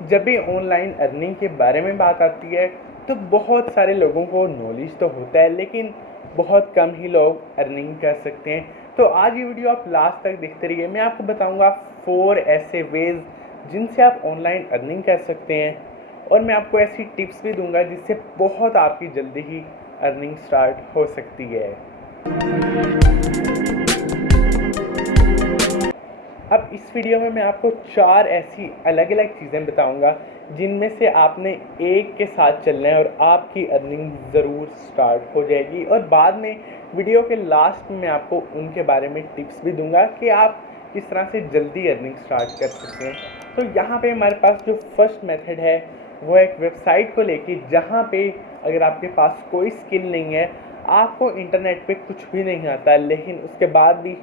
जब भी online earning के बारे में बात आती है तो बहुत सारे लोगों को नॉलेज तो होता है, लेकिन बहुत कम ही लोग अर्निंग कर सकते हैं। तो आज ये वीडियो आप लास्ट तक देखते रहिए। मैं आपको बताऊंगा 4 ऐसे वेज जिनसे आप ऑनलाइन अर्निंग कर सकते हैं, और मैं आपको ऐसी टिप्स भी दूंगा जिससे बहुत आपकी जल्दी ही अर्निंग स्टार्ट हो सकती है। अब इस वीडियो में मैं आपको 4 ऐसी अलग अलग चीज़ें बताऊंगा जिनमें से आपने एक के साथ चलना है और आपकी अर्निंग ज़रूर स्टार्ट हो जाएगी। और बाद में वीडियो के लास्ट में मैं आपको उनके बारे में टिप्स भी दूंगा कि आप किस तरह से जल्दी अर्निंग स्टार्ट कर सकते हैं। तो यहाँ पे हमारे पास जो फर्स्ट मेथड है वो एक वेबसाइट को लेके, जहाँ पे अगर आपके पास कोई स्किल नहीं है, आपको इंटरनेट पे कुछ भी नहीं आता, लेकिन उसके बाद भी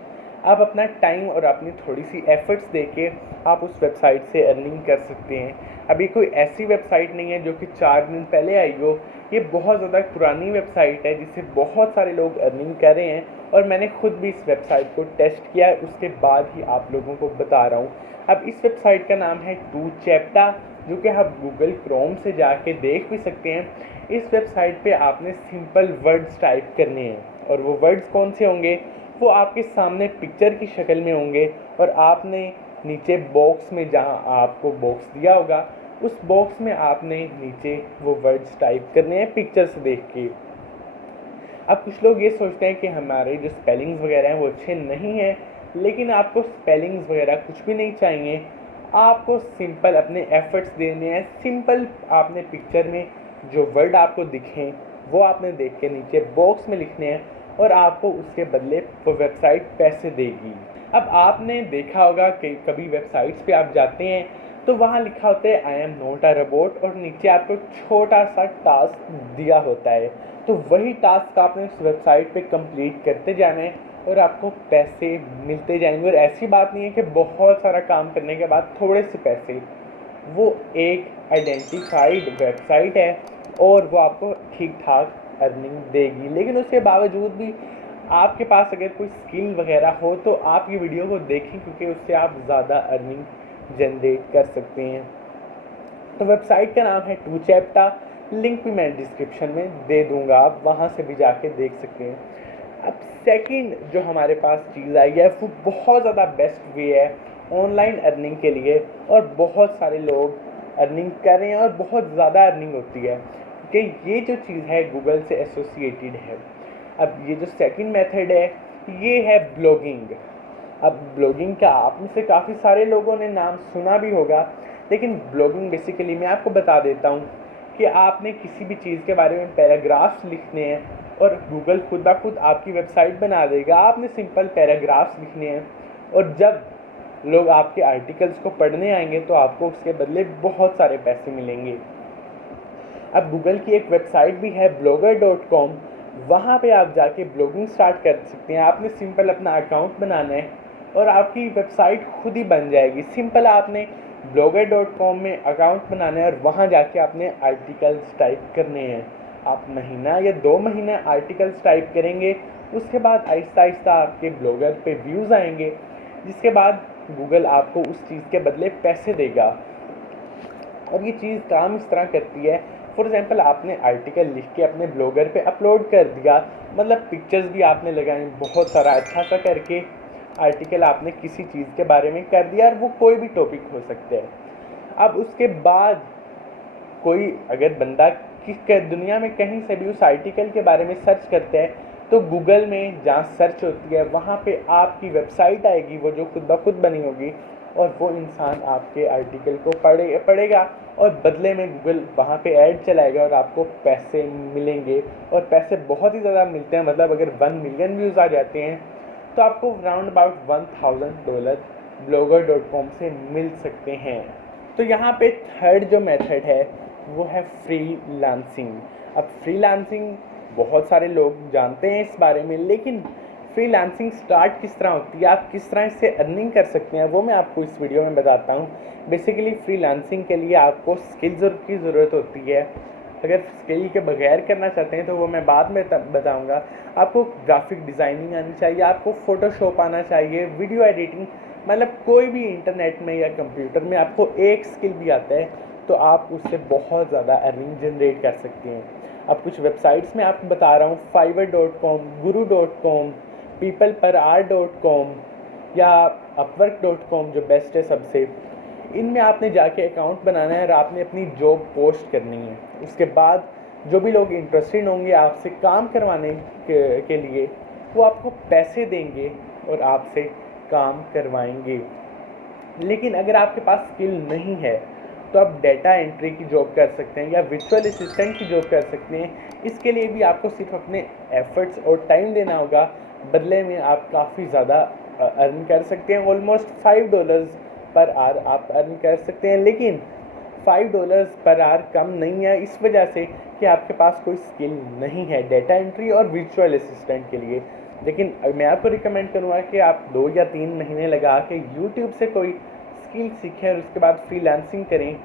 आप अपना टाइम और अपनी थोड़ी सी एफर्ट्स देके आप उस वेबसाइट से अर्निंग कर सकते हैं। अभी कोई ऐसी वेबसाइट नहीं है जो कि 4 दिन पहले आई हो। ये बहुत ज़्यादा पुरानी वेबसाइट है जिससे बहुत सारे लोग अर्निंग कर रहे हैं, और मैंने खुद भी इस वेबसाइट को टेस्ट किया है, उसके बाद ही आप लोगों को बता रहा हूँ। अब इस वेबसाइट का नाम है टू चैप्टा, जो कि आप गूगल क्रोम से जाके देख भी सकते हैं। इस वेबसाइट पे आपने सिंपल वर्ड्स टाइप करने हैं, और वो वर्ड्स कौन से होंगे, वो आपके सामने पिक्चर की शक्ल में होंगे, और आपने नीचे बॉक्स में, जहाँ आपको बॉक्स दिया होगा, उस बॉक्स में आपने नीचे वो वर्ड्स टाइप करने हैं पिक्चर से देख के। अब कुछ लोग ये सोचते हैं कि हमारे जो स्पेलिंग्स वगैरह हैं वो अच्छे नहीं हैं, लेकिन आपको स्पेलिंग्स वगैरह कुछ भी नहीं चाहिए। आपको सिंपल अपने एफर्ट्स देने हैं। सिंपल आपने पिक्चर में जो वर्ड आपको दिखें वो आपने देख के नीचे बॉक्स में लिखने हैं, और आपको उसके बदले वो वेबसाइट पैसे देगी। अब आपने देखा होगा कि कभी वेबसाइट्स पे आप जाते हैं तो वहाँ लिखा होता है I am not a robot, और नीचे आपको छोटा सा टास्क दिया होता है। तो वही टास्क आपने उस वेबसाइट पे कंप्लीट करते जाना है और आपको पैसे मिलते जाएंगे। और ऐसी बात नहीं है कि बहुत सारा काम करने के बाद थोड़े से पैसे, वो एक आइडेंटिफाइड वेबसाइट है और वो आपको ठीक ठाक अर्निंग देगी। लेकिन उसके बावजूद भी आपके पास अगर कोई स्किल वगैरह हो तो आप ये वीडियो को देखें, क्योंकि उससे आप ज़्यादा अर्निंग जनरेट कर सकते हैं। तो वेबसाइट का नाम है टू चैप्टा, लिंक भी मैं डिस्क्रिप्शन में दे दूंगा, आप वहाँ से भी जाके देख सकते हैं। अब सेकंड जो हमारे पास चीज़ आई है वो बहुत ज़्यादा बेस्ट वे है ऑनलाइन अर्निंग के लिए, और बहुत सारे लोग अर्निंग कर रहे हैं और बहुत ज़्यादा अर्निंग होती है, क्योंकि ये जो चीज़ है गूगल से एसोसिएटेड है। अब ये जो सेकंड मेथड है ये है ब्लॉगिंग। अब ब्लॉगिंग का आप में से काफ़ी सारे लोगों ने नाम सुना भी होगा, लेकिन ब्लॉगिंग बेसिकली मैं आपको बता देता हूँ कि आपने किसी भी चीज़ के बारे में पैराग्राफ्स लिखने हैं, और गूगल खुद ब खुद आपकी वेबसाइट बना देगा। आपने सिंपल पैराग्राफ्स लिखने हैं, और जब लोग आपके आर्टिकल्स को पढ़ने आएंगे तो आपको उसके बदले बहुत सारे पैसे मिलेंगे। अब गूगल की एक वेबसाइट भी है blogger.com, वहाँ पे आप जाके ब्लॉगिंग स्टार्ट कर सकते हैं। आपने सिंपल अपना अकाउंट बनाना है और आपकी वेबसाइट खुद ही बन जाएगी। सिंपल आपने blogger.com में अकाउंट बनाना है और वहाँ जाके आपने आर्टिकल्स टाइप करने हैं। आप महीना या 2 महीने आर्टिकल्स टाइप करेंगे, उसके बाद आहिस्ता आहिस्ता आपके ब्लॉगर पे व्यूज़ आएंगे, जिसके बाद गूगल आपको उस चीज़ के बदले पैसे देगा। और ये चीज़ काम इस तरह करती है, फॉर एग्जांपल आपने आर्टिकल लिख के अपने ब्लॉगर पे अपलोड कर दिया, मतलब पिक्चर्स भी आपने लगाई बहुत सारा अच्छा सा करके, आर्टिकल आपने किसी चीज़ के बारे में कर दिया, और वो कोई भी टॉपिक हो सकता है। अब उसके बाद कोई अगर बंदा दुनिया में कहीं से भी उस आर्टिकल के बारे में सर्च करता है, तो गूगल में जहाँ सर्च होती है वहाँ पे आपकी वेबसाइट आएगी, वो जो खुद ब खुद बनी होगी, और वो इंसान आपके आर्टिकल को पढ़ेगा, और बदले में गूगल वहाँ पे ऐड चलाएगा और आपको पैसे मिलेंगे। और पैसे बहुत ही ज़्यादा मिलते हैं, मतलब अगर 1 मिलियन व्यूज़ आ जाते हैं तो आपको राउंड अबाउट $1000 blogger.com से मिल सकते हैं। तो यहाँ पे थर्ड जो मेथड है वो है फ्रीलांसिंग। अब फ्रीलांसिंग बहुत सारे लोग जानते हैं इस बारे में, लेकिन फ्रीलांसिंग स्टार्ट किस तरह होती है, आप किस तरह इससे अर्निंग कर सकते हैं, वो मैं आपको इस वीडियो में बताता हूँ। बेसिकली फ्रीलांसिंग के लिए आपको स्किल्स की ज़रूरत होती है। अगर स्किल के बगैर करना चाहते हैं तो वो मैं बाद में बताऊँगा। आपको ग्राफिक डिज़ाइनिंग आनी चाहिए, आपको फ़ोटोशॉप आना चाहिए, वीडियो एडिटिंग, मतलब कोई भी इंटरनेट में या कंप्यूटर में आपको एक स्किल भी आता है तो आप उससे बहुत ज़्यादा अर्निंग जनरेट कर सकते हैं। अब कुछ वेबसाइट्स में आपको बता रहा हूँ, fiverr.com, guru.com, peopleperar.com या upwork.com जो बेस्ट है सबसे। इनमें आपने जाके अकाउंट बनाना है और आपने अपनी जॉब पोस्ट करनी है। उसके बाद जो भी लोग इंटरेस्टेड होंगे आपसे काम करवाने के लिए, वो आपको पैसे देंगे और आपसे काम करवाएंगे। लेकिन अगर आपके पास स्किल नहीं है तो आप डेटा एंट्री की जॉब कर सकते हैं या वर्चुअल असिस्टेंट की जॉब कर सकते हैं। इसके लिए भी आपको सिर्फ अपने एफर्ट्स और टाइम देना होगा, बदले में आप काफ़ी ज़्यादा अर्न कर सकते हैं। ऑलमोस्ट $5 पर आवर आप अर्न कर सकते हैं। लेकिन $5 पर आवर कम नहीं है, इस वजह से कि आपके पास कोई स्किल नहीं है डेटा एंट्री और वर्चुअल असिस्टेंट के लिए। लेकिन मैं आपको रिकमेंड करूँगा कि आप 2 या 3 महीने लगा के यूट्यूब से कोई स्किल सीखें और उसके बाद फ्रीलांसिंग करें,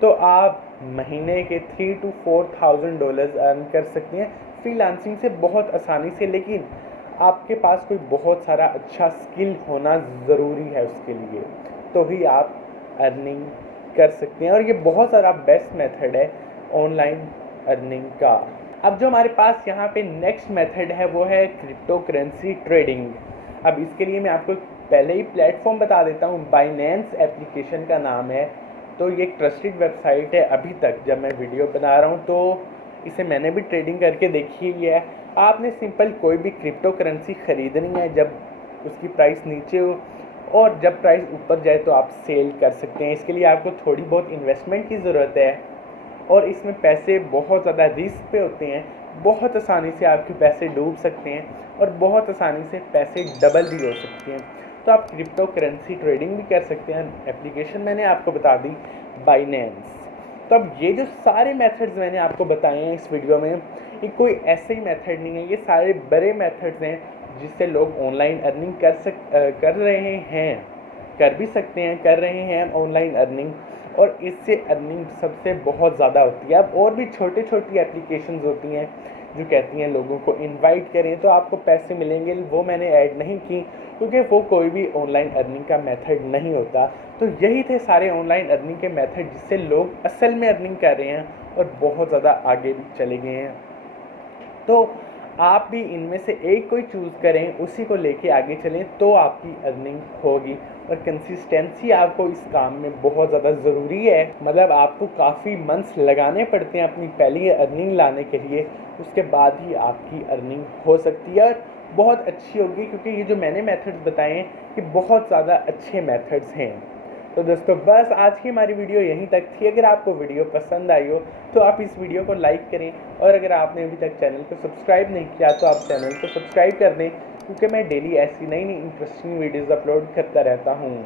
तो आप महीने के $3,000 to $4,000 अर्न कर सकते हैं फ्रीलांसिंग से बहुत आसानी से। लेकिन आपके पास कोई बहुत सारा अच्छा स्किल होना ज़रूरी है उसके लिए, तो ही आप अर्निंग कर सकते हैं। और ये बहुत सारा बेस्ट मेथड है ऑनलाइन अर्निंग का। अब जो हमारे पास यहाँ पे नेक्स्ट मेथड है वो है क्रिप्टो करेंसी ट्रेडिंग। अब इसके लिए मैं आपको पहले ही प्लेटफॉर्म बता देता हूँ। बाइनेंस एप्लीकेशन का नाम है, तो ये एक ट्रस्टेड वेबसाइट है। अभी तक जब मैं वीडियो बना रहा हूँ तो इसे मैंने भी ट्रेडिंग करके देखी हुई है। आपने सिंपल कोई भी क्रिप्टो करेंसी ख़रीदनी है जब उसकी प्राइस नीचे हो, और जब प्राइस ऊपर जाए तो आप सेल कर सकते हैं। इसके लिए आपको थोड़ी बहुत इन्वेस्टमेंट की ज़रूरत है और इसमें पैसे बहुत ज़्यादा रिस्क पे होते हैं। बहुत आसानी से आपके पैसे डूब सकते हैं और बहुत आसानी से पैसे डबल भी हो सकते हैं। तो आप क्रिप्टो करेंसी ट्रेडिंग भी कर सकते हैं। एप्लीकेशन मैंने आपको बता दी, बाइनेंस। तो अब ये जो सारे मेथड्स मैंने आपको बताए हैं इस वीडियो में, ये कोई ऐसे ही मेथड नहीं है, ये सारे बड़े मेथड्स हैं जिससे लोग ऑनलाइन अर्निंग कर रहे हैं, कर भी सकते हैं, कर रहे हैं ऑनलाइन अर्निंग। और इससे अर्निंग सबसे बहुत ज़्यादा होती है। अब और भी छोटी छोटी एप्लीकेशंस होती हैं जो कहती हैं लोगों को इनवाइट करें तो आपको पैसे मिलेंगे, वो मैंने ऐड नहीं की क्योंकि वो कोई भी ऑनलाइन अर्निंग का मेथड नहीं होता। तो यही थे सारे ऑनलाइन अर्निंग के मेथड जिससे लोग असल में अर्निंग कर रहे हैं और बहुत ज़्यादा आगे भी चले गए हैं। तो आप भी इनमें से एक कोई चूज़ करें, उसी को लेके आगे चलें, तो आपकी अर्निंग होगी। और कंसिस्टेंसी आपको इस काम में बहुत ज़्यादा ज़रूरी है। मतलब आपको काफ़ी मंथ्स लगाने पड़ते हैं अपनी पहली अर्निंग लाने के लिए, उसके बाद ही आपकी अर्निंग हो सकती है और बहुत अच्छी होगी। क्योंकि ये जो मैंने मेथड्स बताए हैं ये बहुत ज़्यादा अच्छे मेथड्स हैं। तो दोस्तों बस आज की हमारी वीडियो यहीं तक थी। अगर आपको वीडियो पसंद आई हो तो आप इस वीडियो को लाइक करें, और अगर आपने अभी तक चैनल को सब्सक्राइब नहीं किया तो आप चैनल को सब्सक्राइब कर दें, क्योंकि मैं डेली ऐसी नई नई इंटरेस्टिंग वीडियोज़ अपलोड करता रहता हूँ।